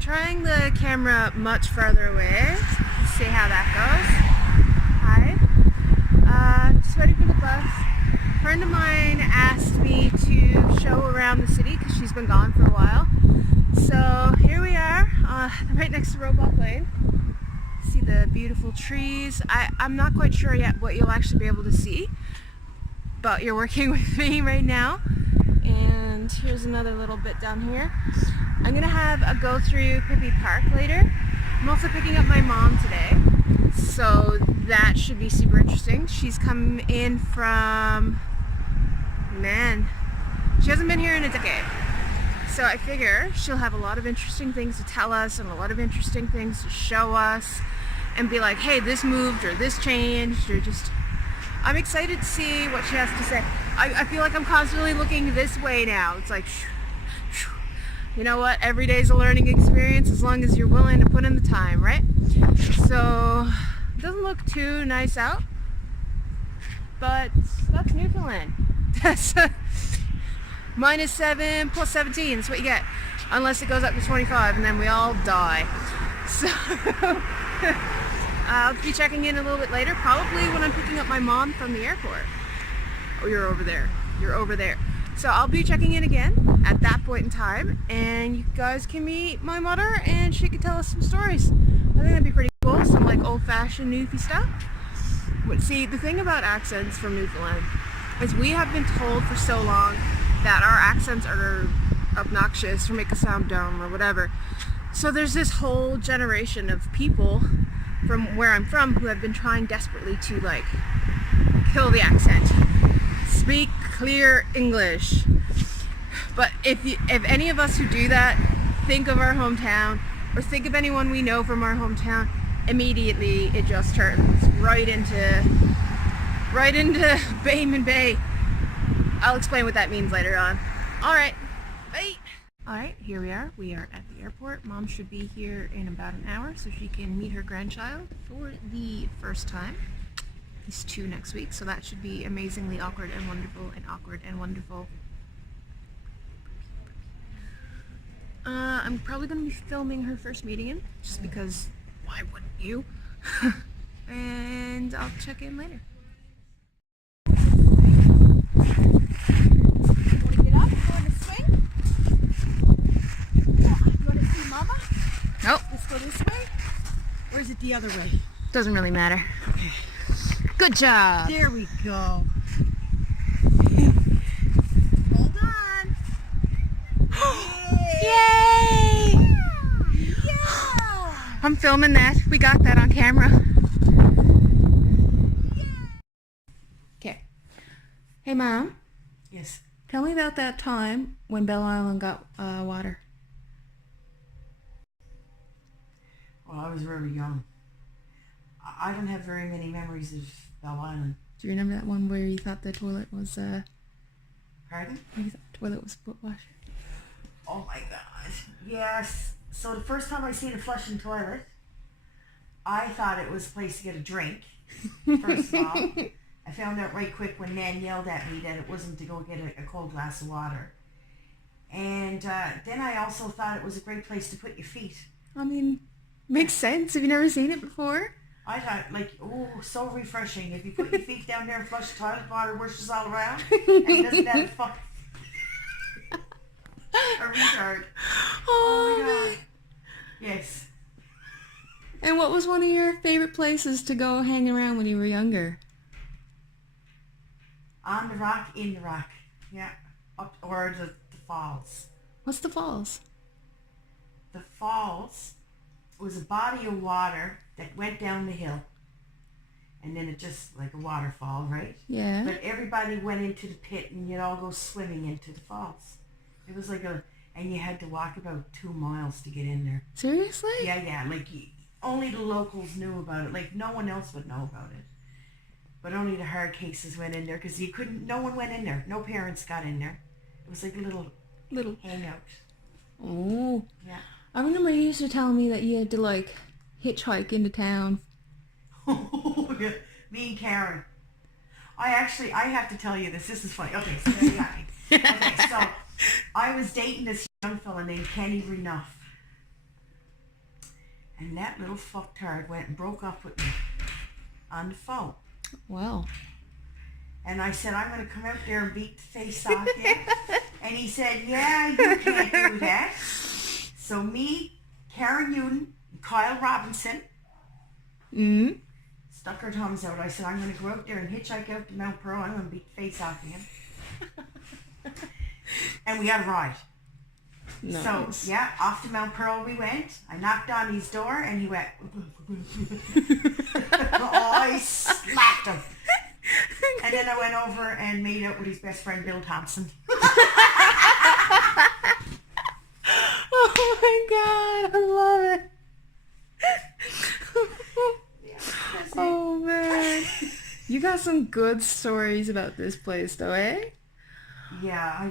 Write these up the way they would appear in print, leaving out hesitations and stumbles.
trying the camera much farther away. Let's see how that goes. Hi. Just waiting for the bus. A friend of mine asked me to show around the city because she's been gone for a while. So here we are, right next to Robot Lane. See the beautiful trees. I'm not quite sure yet what you'll actually be able to see, but you're working with me right now. And here's another little bit down here. I'm gonna have a go through Pippi Park later. I'm also picking up my mom today, so that should be super interesting. She's come in from, she hasn't been here in a decade. So I figure she'll have a lot of interesting things to tell us and a lot of interesting things to show us and be like, hey, this moved or this changed, or just, I'm excited to see what she has to say. I feel like I'm constantly looking this way now. It's like, you know what, every day's a learning experience as long as you're willing to put in the time, right? So, it doesn't look too nice out, but that's Newfoundland. That's -7 plus 17, that's what you get. Unless it goes up to 25 and then we all die. So, I'll be checking in a little bit later, probably when I'm picking up my mom from the airport. Oh, you're over there. You're over there. So I'll be checking in again at that point in time, and you guys can meet my mother and she can tell us some stories. I think that'd be pretty cool, some like old-fashioned Newfie stuff. But see, the thing about accents from Newfoundland is we have been told for so long that our accents are obnoxious or make us sound dumb or whatever. So there's this whole generation of people from where I'm from who have been trying desperately to like kill the accent. Speak clear English. But if any of us who do that think of our hometown or think of anyone we know from our hometown, immediately it just turns right into Bayman Bay. I'll explain what that means later on. Alright, bye! Alright, here we are. We are at the airport. Mom should be here in about an hour so she can meet her grandchild for the first time. He's 2 next week, so that should be amazingly awkward and wonderful and awkward and wonderful. I'm probably going to be filming her first meeting in, just because why wouldn't you? And I'll check in later. Want to get up? You want to swing? You want to see Mama? Nope. Let's go this way? Or is it the other way? Doesn't really matter. Okay. Good job. There we go. Hold on. Yay! Yeah! I'm filming that. We got that on camera. Okay. Hey, Mom. Yes. Tell me about that time when Belle Island got water. Well, I was very young. I don't have very many memories of Belle Island. Do you remember that one where you thought the toilet was, Pardon? you thought the toilet was foot wash? Oh my god. Yes. So the first time I seen a flushing toilet, I thought it was a place to get a drink, first of all. I found out right quick when Nan yelled at me that it wasn't to go get a cold glass of water. And then I also thought it was a great place to put your feet. I mean, makes sense. Have you never seen it before? I thought, like, oh, so refreshing. If you put your feet down there and flush the toilet, water rushes all around. And doesn't that fuck a retard? Oh my god. Yes. And what was one of your favorite places to go hang around when you were younger? On the rock, in the rock. Yeah. Up, or the falls. What's the falls? The falls was a body of water that went down the hill. And then it just, like a waterfall, right? Yeah. But everybody went into the pit and you'd all go swimming into the falls. It was like and you had to walk about 2 miles to get in there. Seriously? Yeah, like only the locals knew about it. Like no one else would know about it. But only the hard cases went in there because no one went in there. No parents got in there. It was like a little hangout. Oh. Yeah. I remember you used to tell me that you had to like hitchhike into town. Oh, yeah. Me and Karen. I have to tell you this. This is funny. Okay, so there you got me. Okay, so I was dating this young fella named Kenny Renuff. And that little fucktard went and broke up with me on the phone. Wow. And I said, I'm going to come out there and beat the face off you. And he said, yeah, you can't do that. So me, Karen Newton, and Kyle Robinson stuck our thumbs out. I said, I'm going to go out there and hitchhike out to Mount Pearl. I'm going to beat the face off him. And we had a ride. Nice. So, yeah, off to Mount Pearl we went. I knocked on his door and he went, oh, I slapped him. And then I went over and made out with his best friend, Bill Thompson. Oh my God, I love it. Oh man. You got some good stories about this place though, eh? Yeah.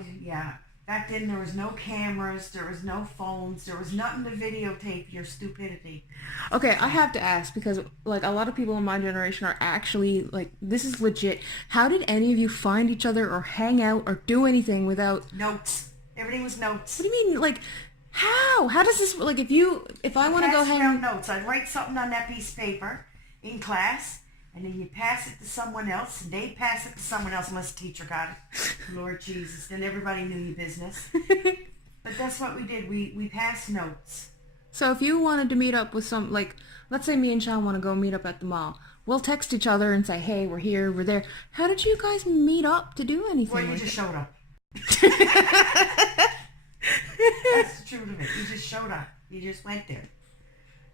Back then there was no cameras, there was no phones, there was nothing to videotape your stupidity. Okay, I have to ask because like a lot of people in my generation are actually like, this is legit. How did any of you find each other or hang out or do anything without notes? Everything was notes. What do you mean? Like, how? How does this, like, if I want to go hang out notes, I'd write something on that piece of paper in class, and then you pass it to someone else, and they pass it to someone else unless the teacher got it. Lord Jesus, then everybody knew your business. But that's what we did. We passed notes. So if you wanted to meet up with some, like, let's say me and Sean want to go meet up at the mall. We'll text each other and say, hey, we're here, we're there. How did you guys meet up to do anything? Well, you like just that? showed up. That's the truth of it. You just showed up. You just went there.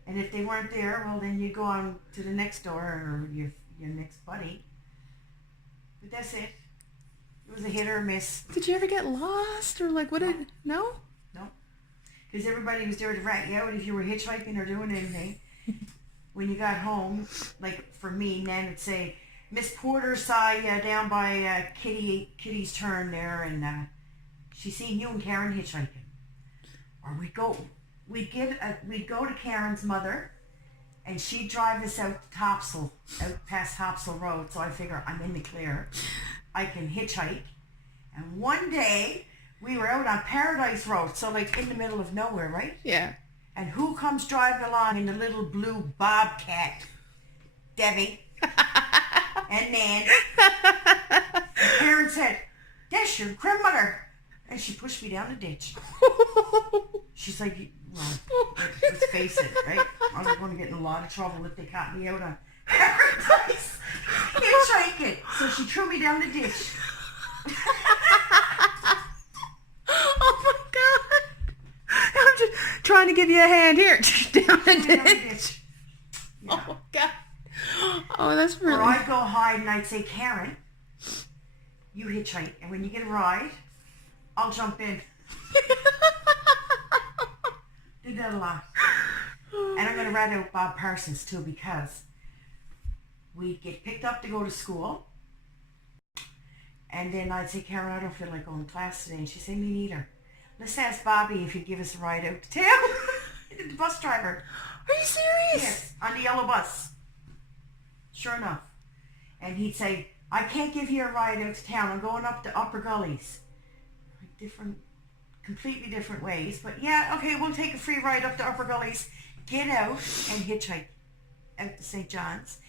And if they weren't there, well, then you go on to the next door or your next buddy. But that's it. It was a hit or a miss. Did you ever get lost or like what? No? No. Because everybody was there to rat you out if you were hitchhiking or doing anything. When you got home, like for me, Nan would say, Miss Porter saw you down by Kitty's turn there, and she seen you and Karen hitchhiking. Or we'd go to Karen's mother, and she'd drive us out past Topsail Road. So I figure I'm in the clear. I can hitchhike. And one day we were out on Paradise Road, so like in the middle of nowhere, right? Yeah. And who comes driving along in the little blue Bobcat? Debbie. And Nan. And Karen said, "That's your grandmother." And she pushed me down the ditch. She's like, well, let's face it, right? I was going to get in a lot of trouble if they caught me out on Paradise hitchhiking. So she threw me down the ditch. Oh my God. I'm just trying to give you a hand here. Down the ditch. Yeah. Oh my God. Oh, that's really... Or I'd go hide and I'd say, Karen, you hitchhike, and when you get a ride, I'll jump in. Did that a lot. And I'm going to rat out Bob Parsons too, because we'd get picked up to go to school, and then I'd say, Karen, I don't feel like going to class today. And she'd say, me neither. Let's ask Bobby if he'd give us a ride out to town. The bus driver. Are you serious? Yes, on the yellow bus. Sure enough. And he'd say, I can't give you a ride out to town. I'm going up to Upper Gullies. Completely different ways. But yeah, okay, we'll take a free ride up to Upper Gullies. Get out and hitchhike out to St. John's.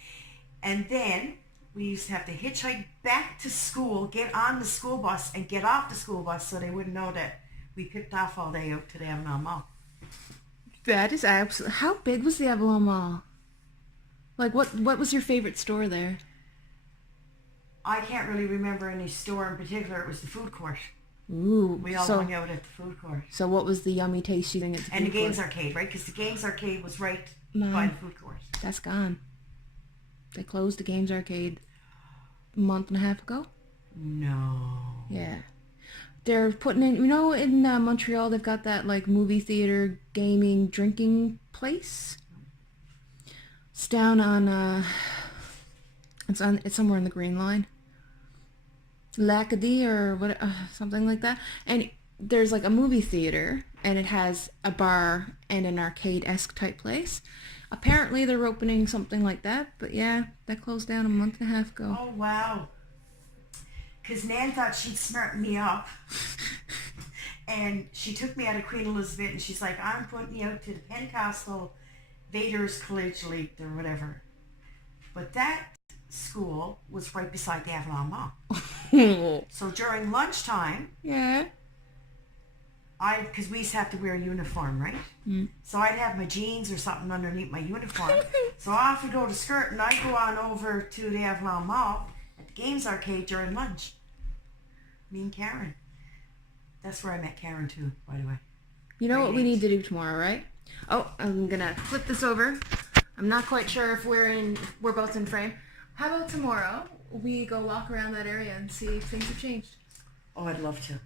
And then we used to have to hitchhike back to school, get on the school bus, and get off the school bus so they wouldn't know that we picked off all day out to the Avalon Mall. That is absolutely... How big was the Avalon Mall? Like, what was your favorite store there? I can't really remember any store in particular. It was the food court. Ooh. We all hung out at the food court. So what was the yummy tasty thing at the food court? And the games arcade, right? Because the games arcade was right No. by the food court. That's gone. They closed the games arcade a month and a half ago. No. Yeah. They're putting in, you know, in Montreal, they've got that, like, movie theater, gaming, drinking place. It's down on, it's somewhere in the Green Line. Lacadie or what, something like that. And there's, like, a movie theater, and it has a bar and an arcade-esque type place. Apparently, they're opening something like that, but yeah, that closed down a month and a half ago. Oh, wow. Because Nan thought she'd smarten me up. And she took me out of Queen Elizabeth, and she's like, I'm putting you out to the Pentecostal Vader's Collegiate or whatever. But that school was right beside the Avalon Mall. So during lunchtime, Yeah. because we used to have to wear a uniform, right? So I'd have my jeans or something underneath my uniform. So off we go to skirt, and I'd go on over to the Avalon Mall at the Games Arcade during lunch. Me and Karen. That's where I met Karen too, by the way. You know what we need to do tomorrow, right? Oh, I'm gonna flip this over. I'm not quite sure if we're both in frame. How about tomorrow we go walk around that area and see if things have changed? Oh, I'd love to.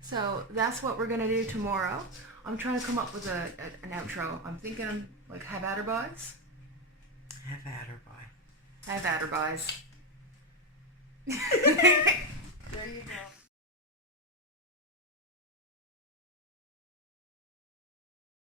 So that's what we're gonna do tomorrow. I'm trying to come up with an outro. I'm thinking like have at her boys. Have at her, boy. Have at her boys.